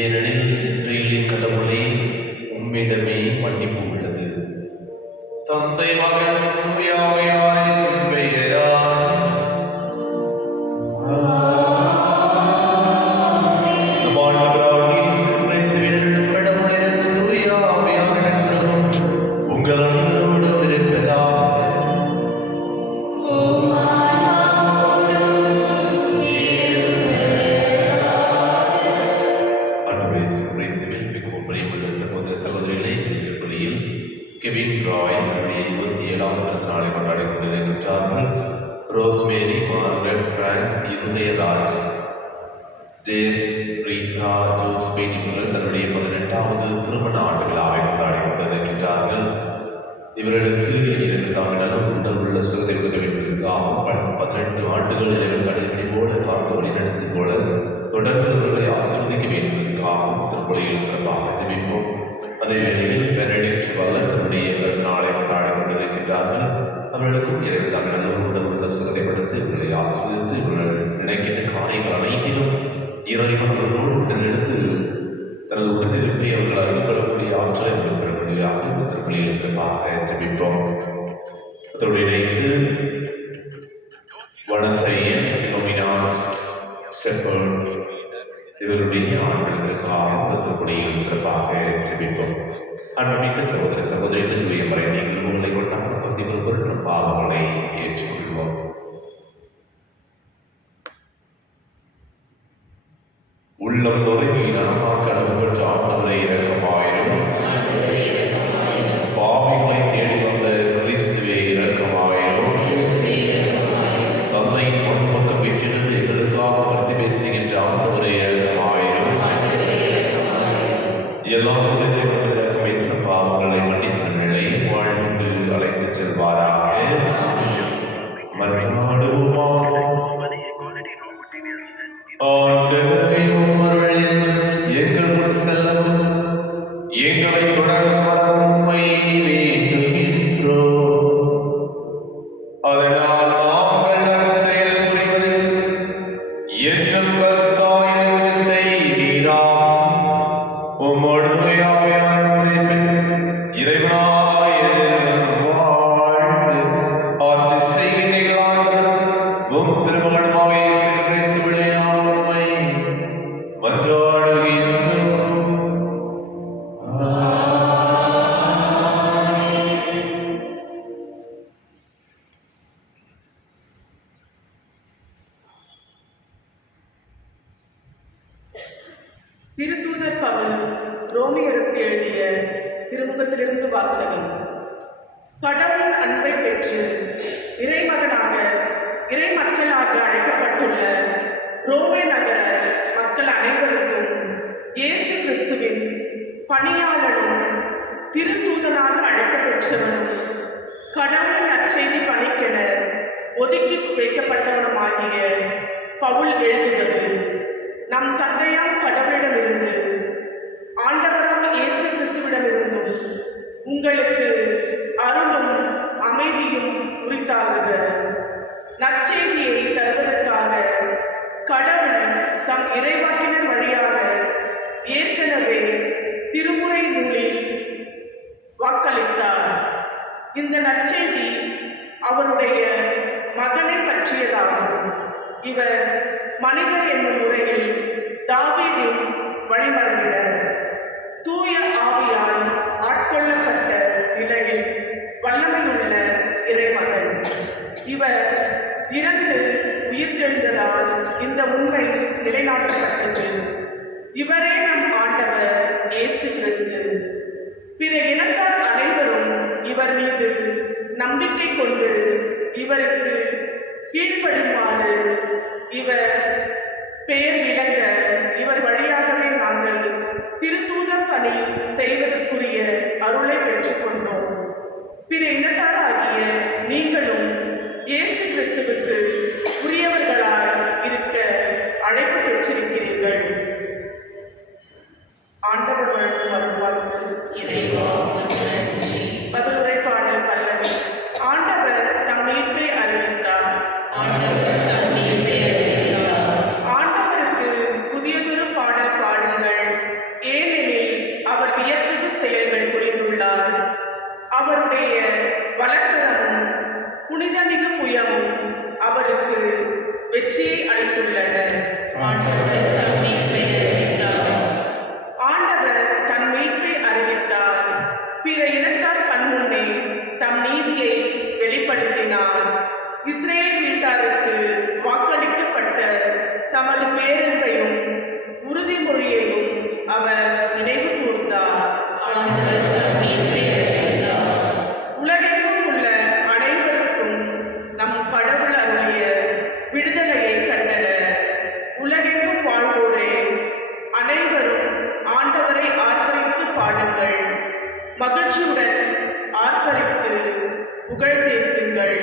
ஏனெனில் இஸ்ரேலின் கடவுளே உம்மிடமே மன்னிப்பு உள்ளது. தந்தை மகன் தூய ஆவியாரின் பெயரால் உங்கள் அனைவரோடும் இருப்பதாக. மிகவும் பிரியமுள்ள சகோதர சகோதரிகளே, திருப்பலியில் கெவின் ராய் தன்னுடைய 27வது பிறந்த நாளை கொண்டாடி கொண்டிருக்கின்றார்கள். Rosemary, Margaret, Frank, Irudayaraj, Jane, Rita, ஜோஸ்பேன் இவர்கள் தன்னுடைய 18வது திருமண ஆண்டு விழாவை கொண்டாடி கொண்டிருக்கின்றார்கள். இவர்களுக்கு 2ஆம் இடம் உடல் உள்ள சுகத்தை கொடுக்க வேண்டியதற்காக 18 ஆண்டுகள் இறைவன் கணிப்பை போல பார்த்து வழி நடத்தது போல தொடர்ந்து அவர்களை ஆசீர்வதிக்க வேண்டியதற்காகவும் திருப்பலியில் சிறப்பாக ஜெபிப்போம். அதே வேளையில் பெனடிக்ட் வல்லர் தன்னுடைய பிறந்த நாளை கொண்டாடி கொண்டிருக்கின்றார்கள். அவர்களுக்கும் இறைவன் தாங்கள் நல்ல உடல் உள்ள சுகத்தை கொடுத்து இவர்களை ஆசீர்வதித்து இவர்கள் நினைக்கின்ற காரியங்கள் அனைத்திலும் இறைவன் அவர்களோடு உடனெடுத்து தனது உடனிருப்பை அவர்கள் அறிந்து கொள்ளக்கூடிய ஆற்றலை அவர்கள் பெறக்கூடியதாக இந்த திருப்பலியில் சிறப்பாக ஜெபிப்போம். அதோடு இணைந்து வடத்தையன் இவருடைய ஆண்களுக்காக திருப்பலியில் சிறப்பாக ஜெபிப்போம். அன்புமிக்க சகோதர சகோதரிகள், தூயமறை நீங்கள் உங்களை கொண்டாட பக்திபுரம் பொருட்கள் பாவங்களை ஏற்றுக்கொள்வோம். உள்ளம் நுரைவி நலமாக்க அனுப்பற்ற ஆண்டவரை இரக்கமாயிரும். பாவிகளை தேடி வந்த கிறிஸ்துவே இரக்கமாயிரும். தந்தையின் மறுபக்கம் வீற்றிருந்து எங்களுக்காக பரிந்து பேசுகின்ற ஆண்டவரை இரக்கமாயிரும். எல்லாம் உடனே கொண்டு இறக்கம் வைத்துள்ள பாவங்களை மன்னித்த நிலை வாழ்வுக்கு அழைத்து செல்வாராக. மன்றாடுவோமாக. ஆண்டவரே, உம்மருள் என்று எங்கள் முன் செல்லவும் எங்களை தொடர்ந்து வர உம்மை வேண்டுகின்றோம். அதனால் நாங்கள் செயல் புரிவதில் என்றும் கருத்தாயிருக்கு செய்வீரா. உம்மோடு இறைவனாய் வாழ்ந்து ஆட்சி செய்கிறீர்கள். உம் திருமகனுமாக இயேசு கிறிஸ்து விளையாமை மன்றாடுகின்றோம். திருத்தூதர் பவுல் ரோமியருக்கு எழுதிய திருமுகத்திலிருந்து வாசகம். கடவுளின் அன்பை பெற்று இறைமக்களாக அழைக்கப்பட்டுள்ள ரோமே நகர மக்கள் அனைவருக்கும் இயேசு கிறிஸ்துவின் பணியாளரும் திருத்தூதனாக அழைக்கப்பெற்றவனும் கடவுளின் நற்செய்தி பணிக்கென ஒதுக்கி வைக்கப்பட்டவனுமாகிய பவுல் எழுதுவது. நம் தந்தையாம் கடவுளிடமிருந்து ஆண்டவராக இயேசு கிறிஸ்துவிடமிருந்தும் உங்களுக்கு அருளும் அமைதியும் உரித்தாகுக. நற்செய்தியை தருவதற்காக கடவுள் தம் இறைவாக்கினர் வழியாக ஏற்கனவே திருமுறை நூலில் வாக்களித்தார். இந்த நற்செய்தி அவருடைய மகனை பற்றியதாகும். இவர் மனிதர் என்னும் முறையில் தாவீதின் வழிமரபினர், தூய ஆவியால் ஆட்கொள்ளப்பட்ட நிலையில் வல்லமையுள்ள இறைமகன். இவர் இறந்து உயிர்த்தெழுந்ததால் இந்த உண்மை நிலைநாட்டப்பட்டது. இவரே நம் ஆண்டவர் இயேசு கிறிஸ்து. பிற இனத்தார் அனைவரும் இவர் மீது நம்பிக்கை கொண்டு இவருக்கு கீழ்ப்படுமாறு இவர் பெயர் விளங்க இவர் வழியாகவே நாங்கள் திருத்தூத பணி செய்வதற்குரிய அருளை பெற்றுக்கொண்டோம். பிற இனத்தாராகிய நீங்களும் இயேசு கிறிஸ்துவுக்கு உரியவர்களாய் இருக்க அழைப்பு பெற்றிருக்கிறீர்கள். ஆண்டவர் வழங்கும் அருள்வாக்கு. பதிலுரை பாடல் பல்லவி. ஆண்டவர் தம் மீட்பை அறிவித்தார். ஆண்டவருக்கு புதியதொரு பாடல் பாடுங்கள், ஏனெனில் அவர் வியத்தகு செயல்கள் புரிந்துள்ளார். அவருடைய வலக்கரமும் புனிதமிகு புயமும் அவருக்கு வெற்றியை அளித்துள்ளன. ஆண்டவர் தன் மீட்பை அறிவித்தார். பிற இனத்தார் கண்முன்னே தம் நீதியை வெளிப்படுத்தினார். இஸ்ரேல் வீட்டாருக்கு வாக்களிக்கப்பட்ட தமது பேரன்பையும் உறுதிமொழியையும் அவர் நினைவு கூர்ந்தார். உலகெங்கும் உள்ள அனைவருக்கும் நம் கடவுள் அருளிய விடுதலையை கண்டனர். உலகெங்கும் வாழ்வோரே, அனைவரும் ஆண்டவரை ஆர்ப்பரித்து பாடுங்கள், மகிழ்ச்சியுடன் ஆர்ப்பரித்து புகழ்ந்தேத்துங்கள்.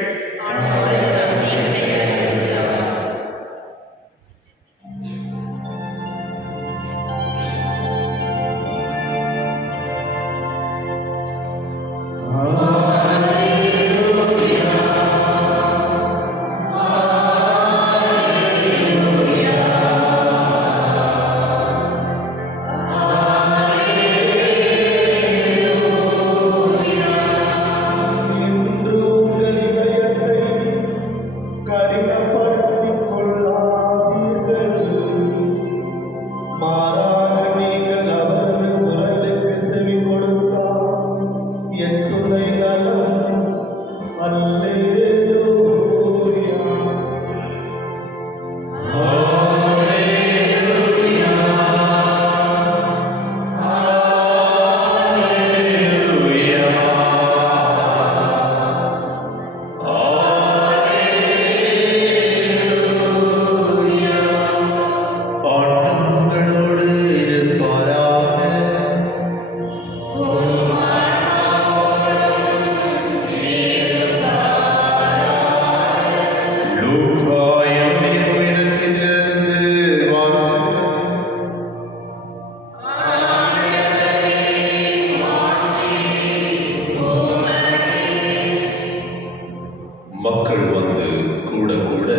மக்கள் வந்து கூட கூட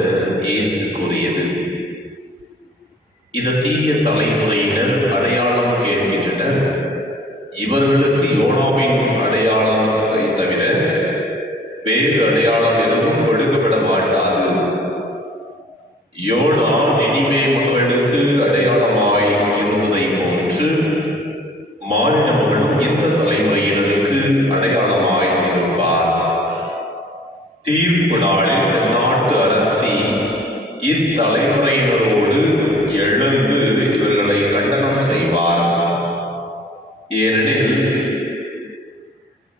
இயேசு கூறியது. இந்த தீய தலைமுறையினர் அடையாளம் கேட்கின்றனர். இவர்களுக்கு யோனாவின் அடையாளத்தை தவிர வேறு அடையாளம் எதுவும் கொடுக்கப்பட மாட்டாது. யோனா நினிவே மக்களுக்கு அடையாளமாய் இருந்ததை போன்று மானிட மகனும் இந்த தலைமுறையினருக்கு அடையாளமாய் இருப்பார். தீர்ப்பு நாளில் தென்னாட்டு அரசி இத்தலைமுறையினரோடு எழுந்து இவர்களை கண்டனம் செய்வார். ஏனெனில்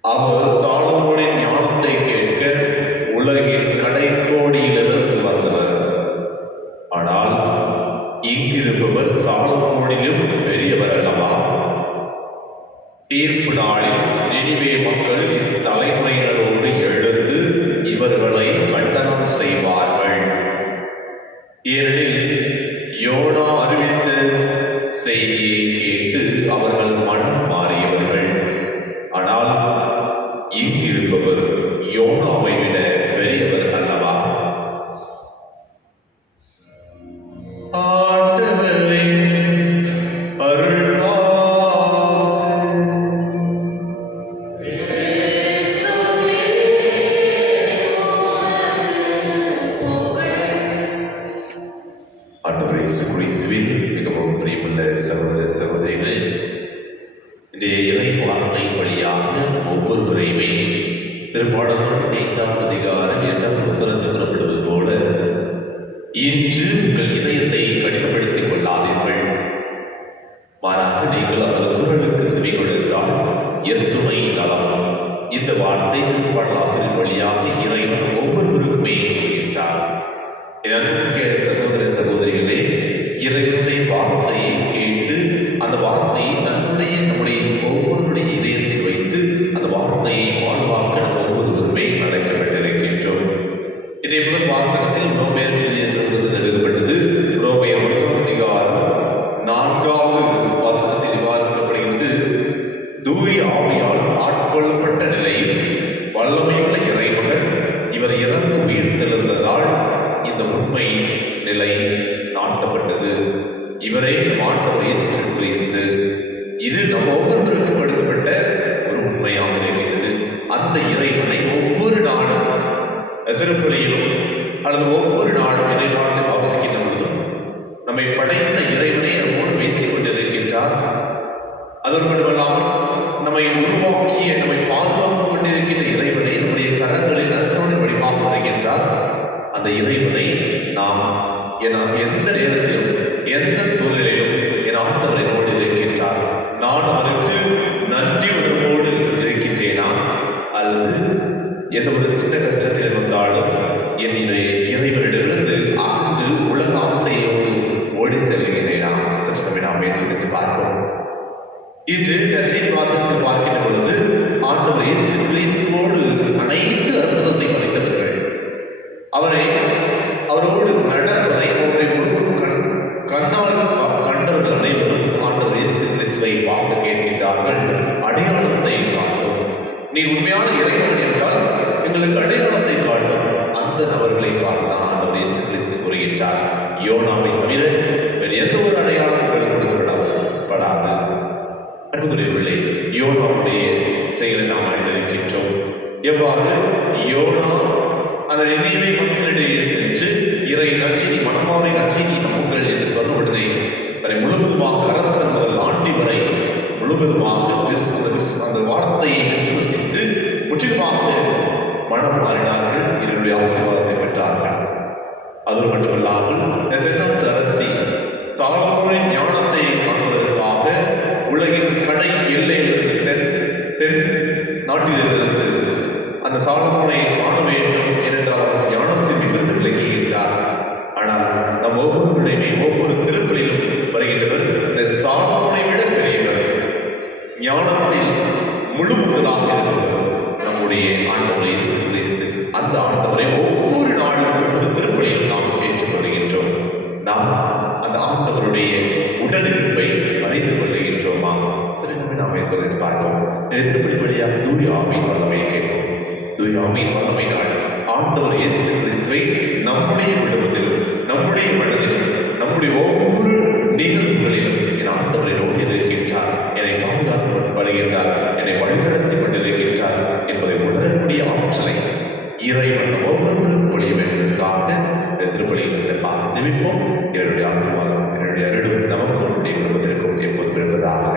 அவர் சாலமோனின் ஞானத்தை கேட்க உலகின் கடைக்கோடியிலிருந்து வந்தவர். ஆனால் இங்கிருப்பவர் சாலமோனிலும் பெரியவர் அல்லவா? தீர்ப்பு நாளில் நினிவே மக்கள் இத்தலைமுறையினரோடு எழுந்து இவர்களை கண்டனம் செய்வார்கள். ஏனெனில் யோனா அறிவித்த செய்தியை கேட்டு அவர்கள் மனம் மாறியவர்கள். ஆனால் இங்கிருப்பவர் யோனாவை விட பெரியவர் அல்லவா? ஆண்டவரின் அருள்வாக்கு. ஆண்டவர் இயேசு கிறிஸ்துவின் இறைவனுடைய வார்த்தையை கேட்டு அந்த வார்த்தையை நம்முடைய ஒவ்வொருடைய இதயத்தில் வைத்து அந்த வார்த்தையை வாழ்வாக்க நம்ம ஒவ்வொருவருமே அழைக்கப்பட்டிருக்கின்றோம். இன்றைய முதல் வாசகத்தில் ரோமேயர் எழுதப்பட்டது. ரோமேயர் 1 அதிகாரம் 4வது வாசகத்தில் இவ்வாறு சொல்லப்படுகிறது. தூய ஆவியால் ஆட்கொள்ளப்பட்ட நிலையில் வல்லமையுள்ள இறைமகன் இவர் இறந்து உயிர்த்தெழுந்ததால் இந்த உண்மை நிலை நாட்டப்பட்டது. இவரே ஆண்டவர் இயேசு கிறிஸ்து. இது நம்ம ஒவ்வொருவருக்கும் எடுக்கப்பட்ட ஒரு உண்மையாக இருக்கிறது. அந்த இறைவனை ஒவ்வொரு நாளும் திருப்பலியிலும் அல்லது ஒவ்வொரு நாளும் இறைவார்த்தை வாசிக்கின்ற பொழுதும் நம்மை படைத்த இறைவனை நம்மோடு பேசிக் கொண்டிருக்கின்றார். அதோடு மட்டுமல்லாமல் நம்மை உருவாக்கிய நம்மை பாதுகாத்துக் கொண்டிருக்கின்ற இறைவனை நம்முடைய கரங்களில் அர்த்தவணை வடிவாக வருகின்றார். அந்த இறைவனை நாம் எந்த நேரத்திலும் எந்த சூழ்நிலையிலும் என் ஆண்டவர் என்னோடு இருக்கின்றார், நான் அவருக்கு நன்றி உணர்வோடு இருக்கின்றேனா, அல்லது எந்த ஒரு சின்ன கஷ்டத்தில் வந்தாலும் என்னுடைய இறைவனிடமிருந்து அகன்று உலக ஆசையோடு ஓடி செல்கிறேனா? சற்று நம்மை நாம் பேசிவிட்டு பார்ப்போம். இன்று நற்செய்தி வாசகத்தில் பார்க்கின்ற பொழுது ஆண்டவர் இயேசு கிறிஸ்துவோடு அனைத்து அற்புதத்தை படைத்தவர்கள், அவரோடு நடப்பதை அவரை கண்ணால் கண்டவர்கள் அனைவரும் ஆண்டவர் இயேசு கிறிஸ்துவை பார்த்து கேட்கின்றார்கள், அடையாளத்தை காட்டும். நீ உண்மையான இறைவன் என்றால் எங்களுக்கு அடையாளத்தை காட்டும். அந்த நபர்களை பார்த்துதான் ஆண்டவர் இயேசு கிறிஸ்து கூறுகின்றார், யோனாவை தவிர வேறு எந்த ஒரு அடையாளம் உங்களுக்கு கொடுக்கப்படாது. அன்புக்குரியவர்களே, யோனாவுடைய செயலை நாம் அறிந்திருக்கின்றோம். எவ்வாறு யோனா அந்த நினைவை மக்களிடையே சென்று இறை நற்செய்தி மனமாவை நற்செய்தி நம்புங்கள் என்று சொன்ன உடனே அதை முழுவதுமாக அரசன் முதல் ஆண்டி வரை முழுவதுமாக அந்த வார்த்தையை விசுவசித்து முற்றிலுமாக மனம் மாறினார்கள். இதனுடைய ஆசீர்வாதத்தை பெற்றார்கள். அதோடு மட்டுமல்லாமல் தென்னாட்டு அரசி தாழ்மையின் ஞானத்தை காண்பதற்காக உலகின் கடை எல்லையிலிருந்து தென் நாட்டிலிருந்து அந்த சாலமோனை காண வேண்டும் என்றால் அவர் ஞானத்தில் மிகுந்து விளங்குகின்றார். ஆனால் நம் ஒவ்வொருடையுமே ஒவ்வொரு திருப்பலிலும் வருகின்றவர் இந்த சாலமோனை விட பெரியவர், ஞானத்தில் முழு முதலாக இருப்பவர் நம்முடைய ஆண்டவர் இயேசு கிறிஸ்து. அந்த ஆண்டவரை ஒவ்வொரு நாளும் ஒவ்வொரு திருப்பலியிலும் நாம் ஏற்றுக்கொள்கின்றோம். நாம் அந்த ஆண்டவருடைய உடனிருப்பை அறிந்து கொள்ளுகின்றோமா? சரி, நாமே சொல்லி பார்ப்போம். திருப்பலி வழியாக தூய ஆவியின் வல்லமையை கேட்போம். தூய ஆவியின் வல்லமை நாள் ஆண்டவர் இயேசு கிறிஸ்துவை நம்முடைய விடுவதிலும் நம்முடைய மனதிலும் நம்முடைய ஒவ்வொரு நிகழ்வுகளிலும் என் ஆண்டவர் என்னோடு இருக்கின்றார், என்னை பாதுகாத்து வருகின்றார், என்னை வழிநடத்தி கொண்டிருக்கின்றார் என்பதை உணரக்கூடிய ஆற்றலை இறைவன் ஒவ்வொருவரும் பொழிய வேண்டுவதற்காக இந்த திருப்பலியில் சிறப்பாக ஜெபிப்போம். என்னுடைய ஆசீர்வாதம் என்னுடைய அருளும் நமக்கும் நம்முடைய குடும்பத்திற்கும் எப்போதும் இருப்பதாக.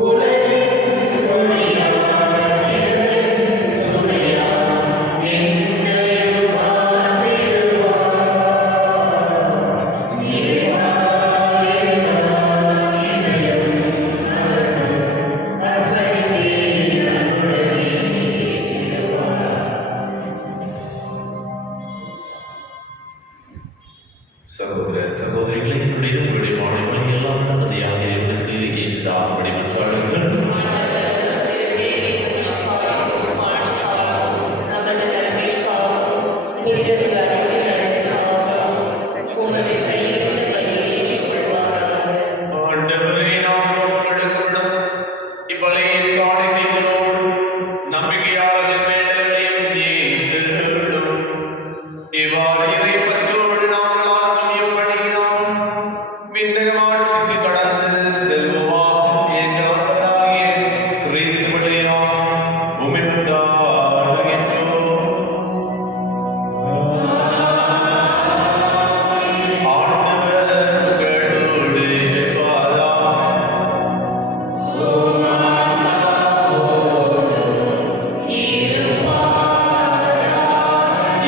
உலகின் சகோதர சகோதரிகளை என்னுடைய உங்களுடைய வாழ்வுகளை எல்லாம் தந்தையாக இறைவனுக்கு ஏற்றதாகும்படி மற்றாளர்கள் ஆண்டவரே, நாங்கள் உம்மிடம் இப்பலியின் காணிக்கைகளோடு நம்பிக்கையாளரின் வேண்டுதலையும் ஏற்றருளும். இவ்வாறு இறைப்பற்றோடு நாங்கள் ஆற்றும் இப்பணியினால் விண்ணக ஆட்சிக்கு கடந்து செல்வோமாக எங்கள் ஆண்டவராகிய கிறிஸ்து வழியாக உம்மை கொண்டாடுகின்றோம். ஆண்டவர் உங்களோடு இருப்பாராக.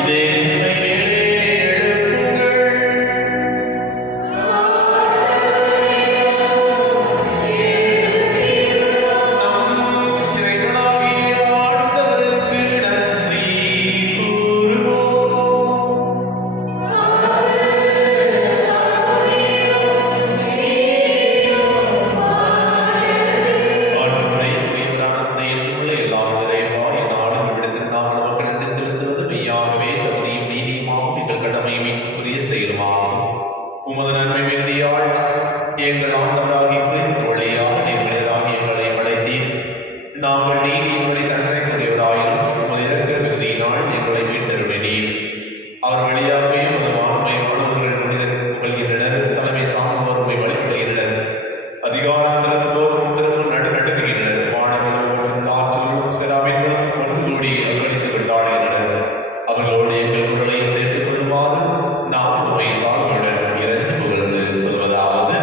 இதே மேலே எழுப்புங்கள். நம் இறைவனாகிய ஆண்டவருக்கு நன்றி கூறுவோம். ஆண்டவரே, தூய பிராணத்தை ஏற்றுள்ள எல்லாம் நிறைவா என்னாலும் இவ்விடத்தில் நாங்கள் உமக்கு நன்றி செலுத்துவது மெய்யாகவே தகுதியும் நீதியுமாகும் எங்கள் கடமை மீட்புக்குரிய செயலுமாகும். உமது நன்மை மிகுதியால் எங்கள் ஆண்டவராகிய கிறிஸ்து வழியாக நேர்மையராகி எங்களை அடைத்தீர். நாங்கள் நீதியின்படி தண்டனைக்குரியவராயினும் உமது இரக்க மிகுதியினால் எங்களை மீட்டருளினீர். அவர் வழியாகவே உமது மாண்புமானவர்கள் மனிதர் புகழ்கின்றனர். தலைமை தாங்குவோருமை வழிபடுகின்றனர். அதிகாரம் செலுத்துவோரும் திருமுன் நடுநடுங்குகின்றனர். வானங்களும் அவற்றின் ஆற்றல்களும் செராபீன்களும் ஒன்று கூடி அங்கடித்து கொண்டாடுகின்றனர். அவர்களோடு எங்கள் குரலையும் சேர்த்துக் கொள்ளுமாறு நாம் உம்மை தாழ்மையுடன் இறைஞ்சி புகழ்ந்து சொல்வதாவது: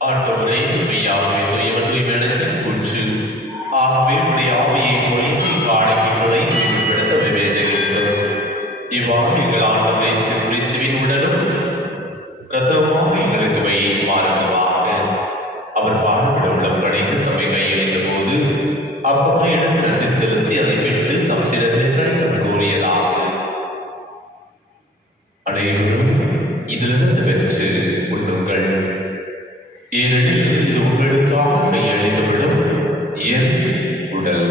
ஆண்டவரே, தூய்மையாகவே தூயவர் தூய்மையிடத்தில் கூற்று. ஆகவே உடைய ஆவியை பொழித்து காணிக்கைகளை தூய்மைப்படுத்த வேண்டுகின்றோம். இவ்வாறு எங்கள் ஆண்டவர் இயேசு கிறிஸ்துவின் உடலும் இரத்தமாக எங்களுக்கு வை மாறுவதாக. அவர் பாடுபட உளம் கடைந்து தம்மை கையளித்த போது அப்பத்தை எடுத்து நன்றி செலுத்தி அதை விட்டு தம் சிறந்து கணித்தம் கூறியதாக: அனைவரும் இதிலிருந்து பெற்று உண்ணுங்கள். ஏனெனில் இது உங்களுக்காக கையளிக்கப்படும் என் உடல்.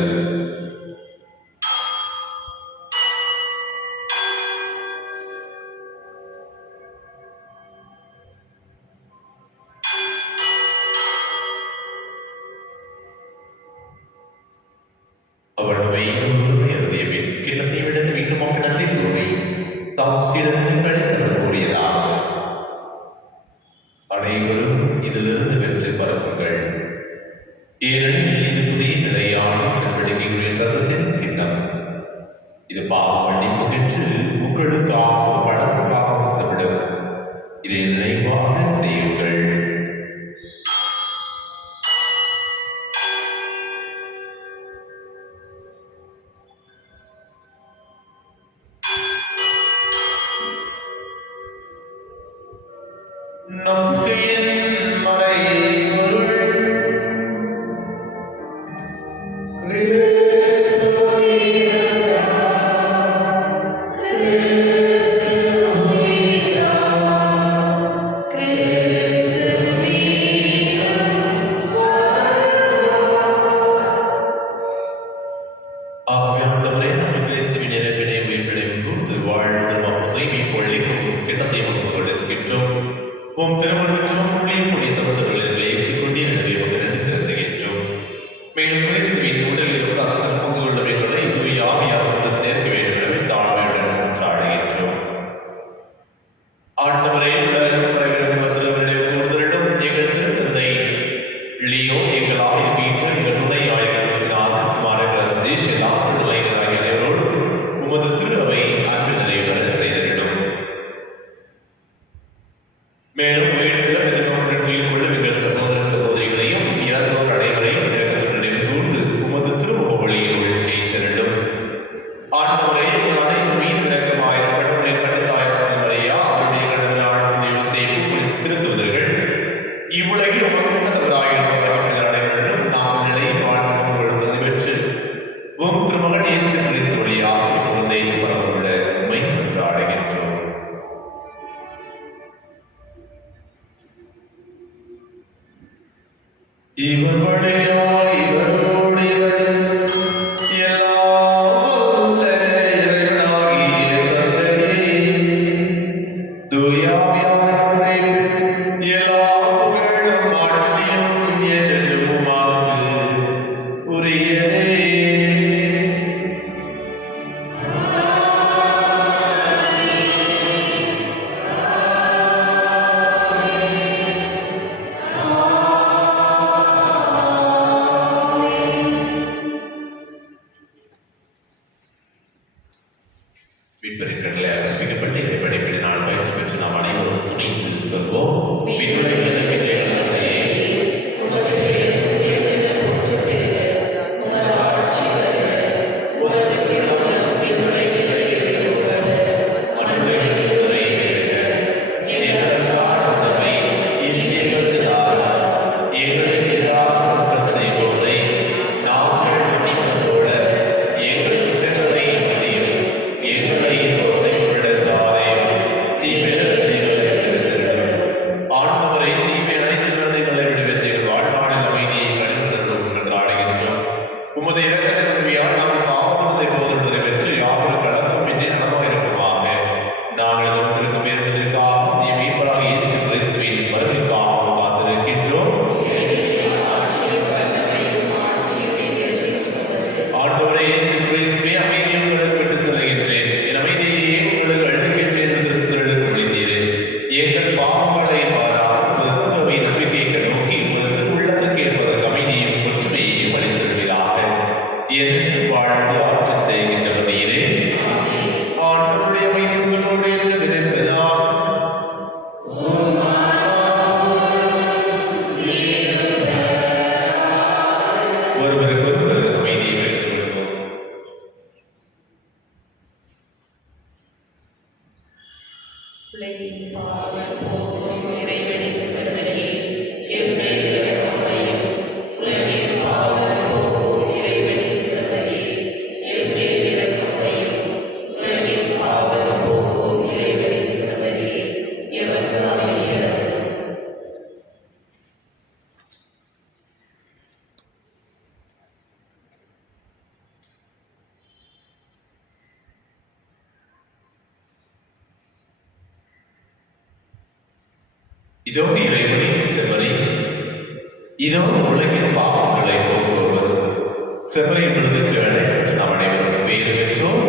அவனுடைய இருதய கிண்ணத்தை விடுத்து மீண்டுமாக நன்றி கூறி தாம் சிறந்து கணித்தவர் கூறியதாவது: அனைவரும் இதிலிருந்து வென்று பரப்புங்கள். ஏனெனில் இது புதிய நிலையான உடன்படிக்கையுடைய இரத்தத்தின் கிண்ணம். இது பாவ மன்னிப்பு பெற்று உங்களுக்காக பலருக்காக சித்தப்படும். இதை நினைவாக செய்யுங்கள். நம்பிக்கையின் மறைபொருள் ஆகவே ஆண்டவரே, நாங்கள் கிறிஸ்துவின் இறப்பினை உயிர்ப்பினையும் கூர்ந்து வாழ்வும் அப்பத்தை மீட்பொழிக்கும் கிண்ணத்தை முன்பு கொடுக்கின்றோம். உம் திருமணம் புள்ளியும் புள்ளிய தகுந்தவர்களை ஏற்றுக்கொண்டீர். எனவே உமக்கு நன்றி செலுத்துகின்றோம். மேலும் கிறிஸ்துவின் உடலிலும் ரத்தத்தில் பங்கு கொள்ளும் எங்களை தூய ஆவியார் கொண்டு சேர்க்க வேண்டும் எனவே தாழ்மையுடன் கொண்டாடுகின்றோம். ஆண்டவரே, உலகின் குறைகளுக்கு பத்திரவர்களை கூறுதலிடம் எங்கள் திருத்தந்தை லியோ, எங்கள் ஆயிரம் பீட்டர், எங்கள் துணை ஆயிரம் சிசிநாதன் குமாரர்கள் சுதேஷ் எல்லா திருநிலையினர் ஆகியோரோடு உமது திரு அவை அன்பில் நிறைவேற செய்திருடும். மேலும் உயிர்ப்பிலும் எதிர்நோக்கில் கொள்ளும் எங்கள் சகோதர சகோதரி ஆண்டவரே உங்கள் அனைவரும் மீது இரக்கமாயிரும். கடவுளின் கன்னித்தாயான மரியா அவருடைய கணவரான யோசேப்பு குறித்து திருத்துவதர்கள் இவ்வுலகில் உணர்ந்தவராயிருப்பவர்கள் அனைவரிடம் நாம் நிலையில் வாழ்க்கை எடுத்ததை பெற்று உம் திருமகன் இயேசு கிறிஸ்து வழியாக புகழ்ந்த பரவலுள்ள உண்மை என்று அடைகின்றோம். இவர் வழியாய் இவரோடு இவர் எல்லாம் வல்ல இறைவனாகிய தந்தையே, தூய ஆவியானவரே, எல்லா புகழும் ஆட்சியும் என்றென்றும் உமக்கு உரியதே. விண்வெளிக்கடலை அறிவிக்கப்பட்டு இதை படிப்பில் நான் பயிற்சி பெற்று நாம் அனைவரும் துணிந்து சொல்வோம். விண்ணுலகில் விஷயங்கள் தந்தையே, உமது பெயர் உயர்வென போற்றப் பெறுக. உமது ஆட்சி வருக. உமது திருவுளம் விண்ணுலகில் நிறைவேறுவது போல மண்ணுலகிலும் நிறைவேறுக. எங்கள் அன்றாட உணவை இன்று எங்களுக்கு தாரும். எங்களுக்கு எதிராக குற்றம் செய்வோரை நாங்கள் மன்னிப்பது போல எங்கள் குற்றங்களை மன்னியும். எங்களை சோதனைக்குள்ளாக்காதேயும், தீமையிலிருந்து எங்களை விடுவித்தருளும். ஆண்டவரே, தீமை அனைத்திலிருந்து எங்களை விடுவித்து எங்கள் வாழ்நாளில் அமைதியை கனிவுடன் என்று ஆடுகின்றோம். உமது இரக்கத்தின் உதவியால் நாங்கள் பாவத்தை போதும் நிறைவேற்றி யாரும் கலக்கமின்றி நலமாயிருக்குமாக. நாங்கள் வந்திருக்கும் என்பதற்காக நீ மீட்பராக இயேசு கிறிஸ்துவின் வருகைக்காக காத்திருக்கின்றோம். ஆண்டவரே இயேசு கிறிஸ்துவே, அமைதியை உங்களுக்கு விட்டு செல்கின்றேன், என் அமைதியையே உங்களுக்கு அளிக்கின்றேன் என்று திருத்தலுக்கு மொழிந்தீரே. எங்கள் பாவங்களை பாராமல் உமது திருவை நம்பிக்கைக்கு நோக்கி உமது திருவுள்ளத்திற்கு ஏற்பதற்கு அமைதியும் ஒற்றுமையையும் அளித்திருவீராக என்று வாழ்ந்து ஆட்சி செய்கின்றவர் நீரே. ஆண்டவருடைய அமைதி உங்களோடு என்று விதைப்பதால் ஒருவருக்கொருவர் அமைதியை வைத்துக் கொள்வோம். உலகின் பாவம் போக்கும் இறைவனின் செம்மறியே, எம்மேல் இரக்கமாயிரும். உலகின் பாவம் போக்கும் இறைவனின் செம்மறியே, எம்மேல் இரக்கமாயிரும். உலகின் பாவம் போக்கும் இறைவனின் செம்மறியே, எமக்கு அமைதியருளும். இதோ இறைவனின் செம்மறி, இதோ உலகின் பாவங்களை போக்குபவர். செம்மறி விருதுக்கு அழைக்கப்பட்டு நாம் அனைவரும் பேறு பெற்றோம்.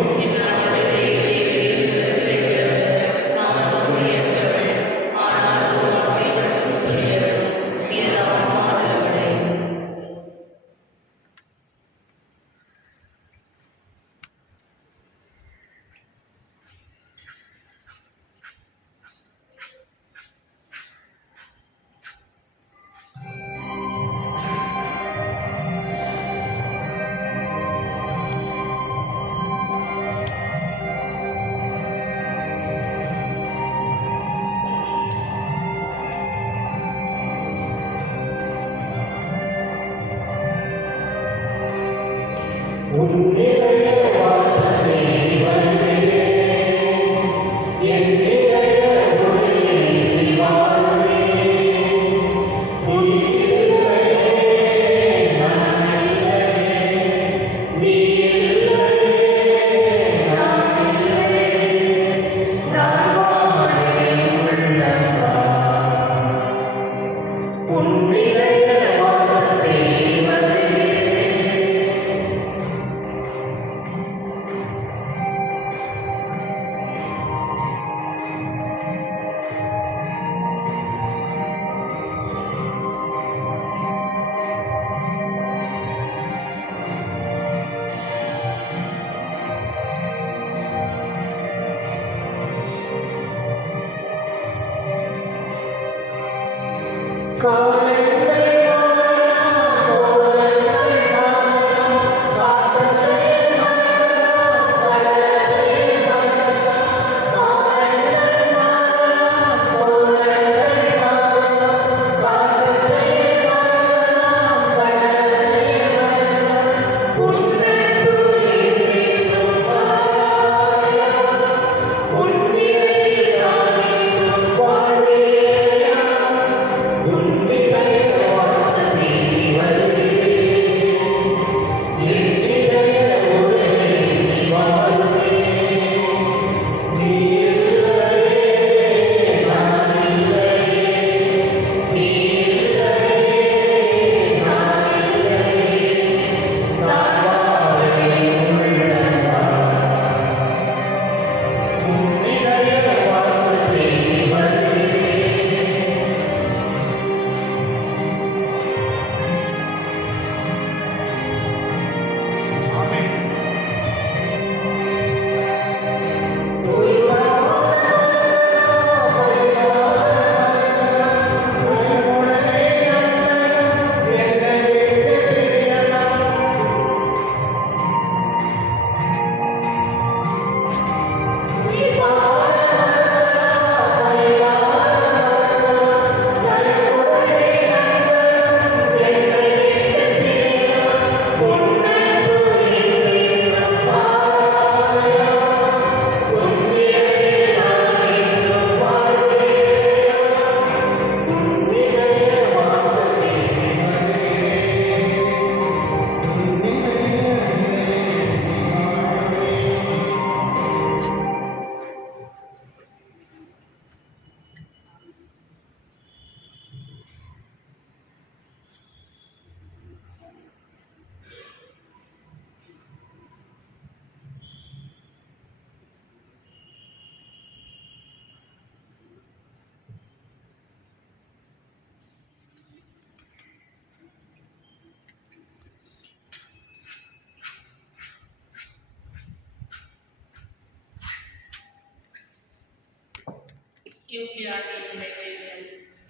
காலை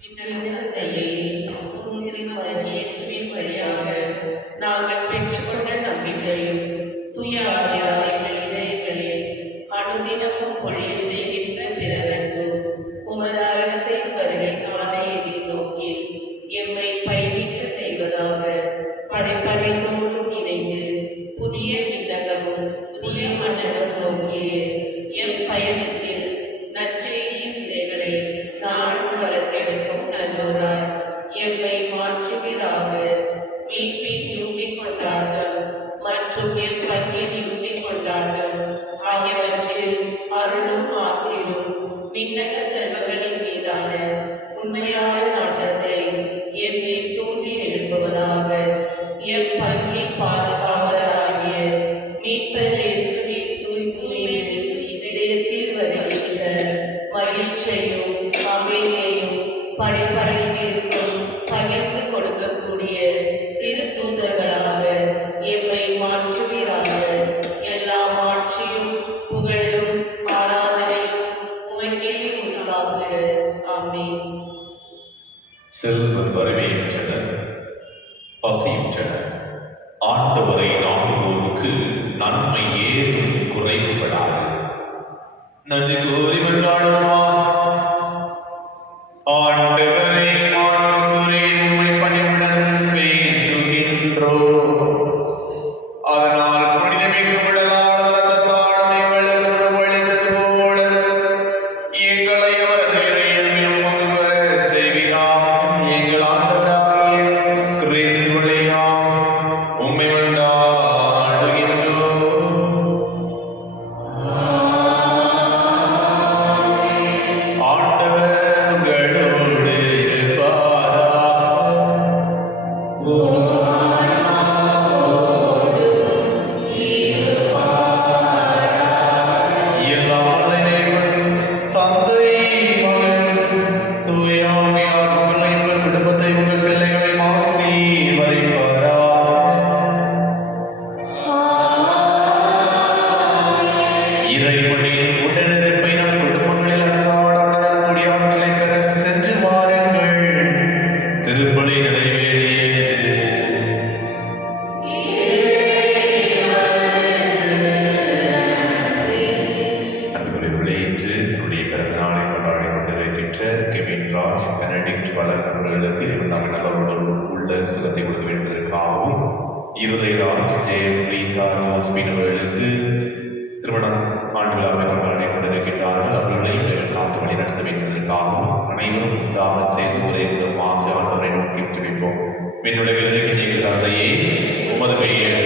விண்ணகத்தையே உம் திருமகன் இயேசுவின் வழியாக நாங்கள் பெற்றுக்கொண்ட நம்பிக்கையும் தூய ஆவியாரின் இதயங்களில் அனுதினமும் பொழிய செய்கின்ற பிறரன்பு உமது அரசின் வருகைக்கான எதிர்நோக்கில் எம்மை பயணிக்க செய்வதாக படைப்படைத்தோடும் இணைந்து புதிய விண்ணகமும் புதிய மண்டலம் நோக்கிய எம் பயணத்தில் நற்செய்தியின் விதைகளை நாளும் வளர்த்தெடுக்கும் நல்லோராய் எம்மை மாற்றுவீராக. மீட்பின் யூகி கொண்டாட்டம் மற்றும் எம் பங்கின் யூகி கொண்டாட்டம் ஆகியவற்றில் அருளும் ஆசீரும் விண்ணக செல்வங்களின் மீதான உண்மையான நாட்டத்தை எம்மை தூண்டி எழுப்புவதாக. எம் பங்கின் பாதுகாவலராகிய மீட்பர் இயேசுவின் தூய்மை இதயத்தில் வருகின்ற மகிழ்ச்சியையும் அமைதியையும் படைப்படைத்திருக்கும் பகிர்ந்து கொடுக்கக்கூடிய திருத்தூதர்களாக எம்மை மாற்றுவீராக. எல்லா மாட்சியும் புகழும் ஆராதனையும் உமக்கே உண்டாகுக. ஆமென். செல்வர் வரவேற்றனர், பசியுற்றனர். ஆண்டவரை நாடுவோருக்கு நன்மை ஏதும் குறைவுபடாது. நன்றி கூறி மன்றாடுவோமா. ஆண்டவரே, ஆண்டவரே, உம்மை பணிவுடன் வேண்டுகின்றோம். அதனால் புனிதமிக்கும் விடலான இரத்தத்தால் நீங்கள் உணவளித்தது போல எங்களை அவரது இறையன்பிலும் பங்குபெற செய்வீராக. எங்கள் ஆண்டவராகிய கிறிஸ்து வழியாக உம்மை மன்றாடுகின்றோம். ஆண்டவர் உங்களோடு இருப்பாராக. எல்லாம் இறைவன் தந்தை, மகன், தூய ஆவியார் உங்களை, உங்கள் குடும்பத்தை, உங்கள் பிள்ளைகளை ஆசீர்வதிப்பாராக. இறைவனின் உடனிருப்பை நம் குடும்பங்களில் அன்றாடம் உணரக்கூடிய ஆற்றலை பெற சென்று வாருங்கள். திருப்பலி நிறைவேறியது. அன்புக்குரியவர்களே, இன்று தன்னுடைய பிறந்த நாளை கொண்டாடி கொண்டிருக்கின்ற கெவின் ராஜ், பெனடிக்ட் வளர் அவர்களுக்கு நாங்கள் நல்ல உடல் உள்ள சுகத்தை கொடுக்க வேண்டும் என்பதற்காகவும், இருதயராஜ், ஜெயம், பிரீதா, ஜோஸ்பின் அவர்களுக்கு திருமண ஆண்டு விழாவை கொண்டாடி கொண்டிருக்கின்றார்கள். அவர்களையும் இவர்கள் காத்து வழி நடத்த வேண்டும் என்பதற்காகவும் அனைவரும் உண்டாக செய்து ஒரே குடும்பமாக ஆண்டவரை நோக்கி ஜெபிப்போம். விண்ணுலகில் இருக்கின்ற எங்கள் தந்தையே, உமது பெயர்